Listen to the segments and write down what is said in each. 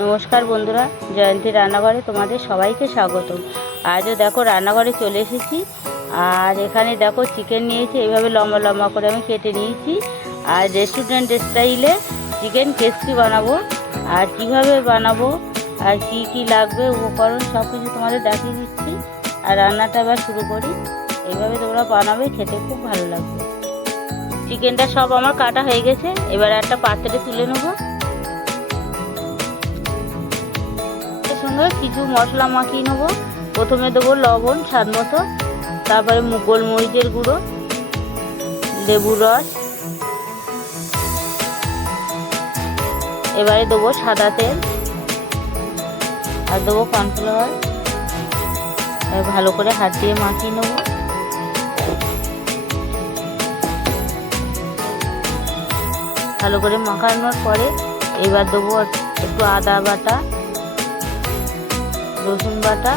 নমস্কার বন্ধুরা, জয়ন্তী রান্নাঘরে তোমাদের সবাইকে স্বাগত আজও দেখো রান্নাঘরে চলে এসেছি। আর এখানে দেখো চিকেন নিয়েছি, এইভাবে লম্বা লম্বা করে আমি কেটে নিয়েছি। আর রেস্টুরেন্ট স্টাইলে চিকেন ক্রিসপি বানাবো। আর কীভাবে বানাবো, আর কি কি লাগবে, উপকরণ সব কিছু তোমাদের দেখিয়ে দিচ্ছি। আর রান্নাটা এবার শুরু করি। এইভাবে তোমরা বানাবে, খেতে খুব ভালো লাগবে। চিকেনটা সব আমার কাটা হয়ে গেছে। এবার একটা পাত্রে তুলে নেব। সঙ্গে কিছু মশলা মাখিয়ে নেব। প্রথমে দেবো লবণ, স্বাদ মতো। তারপরে মু- গোলমরিচের গুঁড়ো, লেবুর রস। এবারে দেবো সাদা তেল আর দেবো কর্নফ্লাওয়ার। ভালো করে হাত দিয়ে মাখিয়ে নেব। ভালো করে মাখানোর পরে এবার দেবো একটু আদা বাটা। রসুন বাটা।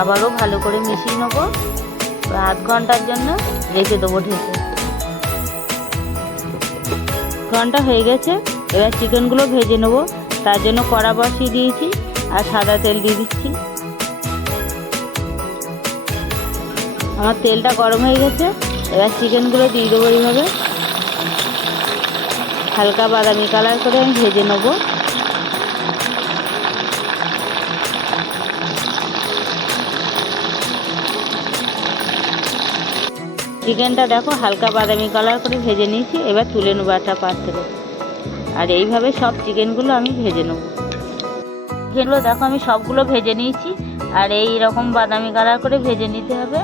আবারও ভালো করে মিশিয়ে নেব। আধ ঘণ্টার জন্য রেখে দেবো ঢেকে। ঘণ্টা হয়ে গেছে, এবার চিকেনগুলো ভেজে নেব। তার জন্য কড়া বসিয়ে দিয়েছি আর সাদা তেল দিয়ে দিচ্ছি। আমার তেলটা গরম হয়ে গেছে, এবার চিকেনগুলো দিয়ে দেবো এইভাবে। হালকা বাদামি কালার করে আমি ভেজে নেব। চিকেনটা দেখো, হালকা বাদামি কালার করে ভেজে নিয়েছি, এবার তুলে নেব একটা পাত্রে। আর এইভাবে সব চিকেনগুলো আমি ভেজে নেব। চিকেনগুলো দেখো, আমি সবগুলো ভেজে নিয়েছি, আর এই রকম বাদামি কালার করে ভেজে নিতে হবে।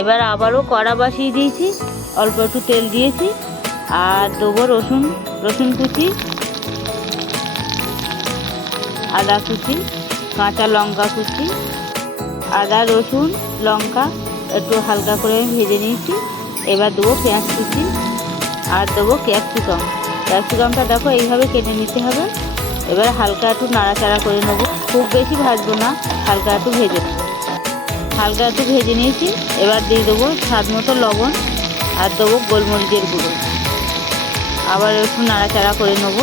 এবার আবারও কড়া বসিয়ে দিয়েছি, অল্প একটু তেল দিয়েছি, আর দেবো রসুন রসুন কুচি, আদা কুচি, কাঁচা লঙ্কা কুচি, আদা রসুন, লঙ্কা, একটু হালকা করে আমি ভেজে নিয়েছি। এবার দেবো পেঁয়াজ কুচি আর দেবো ক্যাপসিকাম। ক্যাপসিকামটা দেখো এইভাবে কেটে নিতে হবে। এবার হালকা একটু নাড়াচাড়া করে নেব। খুব বেশি ভাজবো না, হালকা একটু ভেজে নেব। হালকা একটু ভেজে নিয়েছি। এবার দিয়ে দেবো স্বাদ মতো লবণ আর দেবো গোলমরিচের গুঁড়ো। আবার একটু নাড়াচাড়া করে নেব।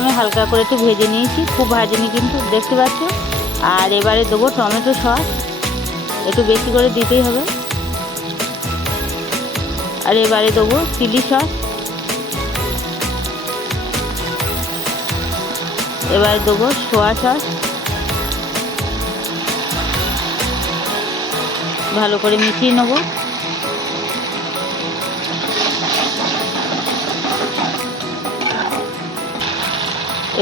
আমি হালকা করে একটু ভেজে নিয়েছি। খুব ভাজেনি কিন্তু, দেখতে পাচ্ছ? আর এবারে দেবো টমেটো সস। একটু বেশি করে দিতেই হবে। আর এবারে দেবো চিলি সস। এবারে দেবো সোয়া সস। ভালো করে মিশিয়ে নেব।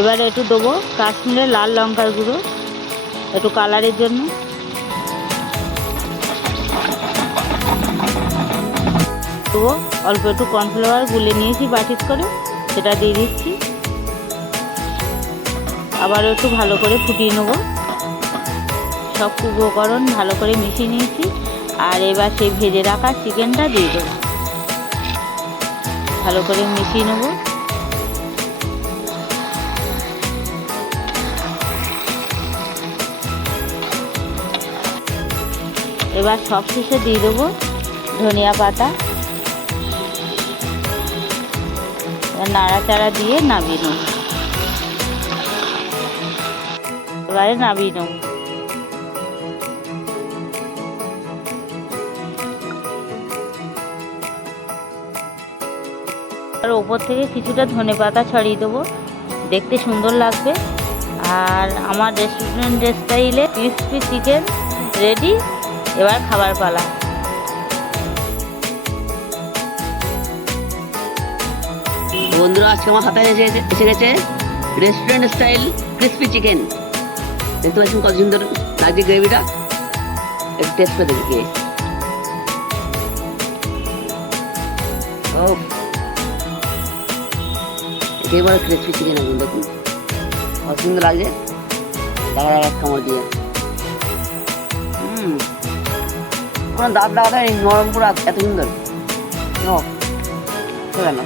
এবারে একটু দেবো কাশ্মীরের লাল লঙ্কার গুঁড়ো, একটু কালারের জন্য। দেবো অল্প একটু কর্নফ্লাওয়ার গুলে নিয়েছি বাটিত করে সেটা দিয়ে দিচ্ছি। আবারও একটু ভালো করে ফুটিয়ে নেব। সব উপকরণ ভালো করে মিশিয়ে নিয়েছি। আর এবার সেই ভেজে রাখা চিকেনটা দিয়ে দেবো। ভালো করে মিশিয়ে নেব। এবার সব শেষে দিয়ে দেবো ধনিয়া পাতা। নাড়াচাড়া দিয়ে নামিয়ে নেব। এবারে নামিয়ে নেব। আর ওপর থেকে কিছুটা ধনে পাতা ছড়িয়ে দেবো। দেখতে সুন্দর লাগবে। আর আমার রেস্টুরেন্ট স্টাইলে ক্রিসপি চিকেন রেডি এবার খাবার পালা। বন্ধুরা, আজকে আমার হাতে এসে এসে গেছে রেস্টুরেন্ট স্টাইল ক্রিসপি চিকেন দেখতে পাচ্ছেন কত সুন্দর লাগছে গ্রেভিটা একটু টেস্ট করে দেখি। ওফ একেবারে ক্রিসপি চিকেন একদম, দেখুন। কত সুন্দর লাগছে। যাক কামড় দিয়ে। কোনো দাঁত নেই নরম পুরো এত সুন্দর। ও না না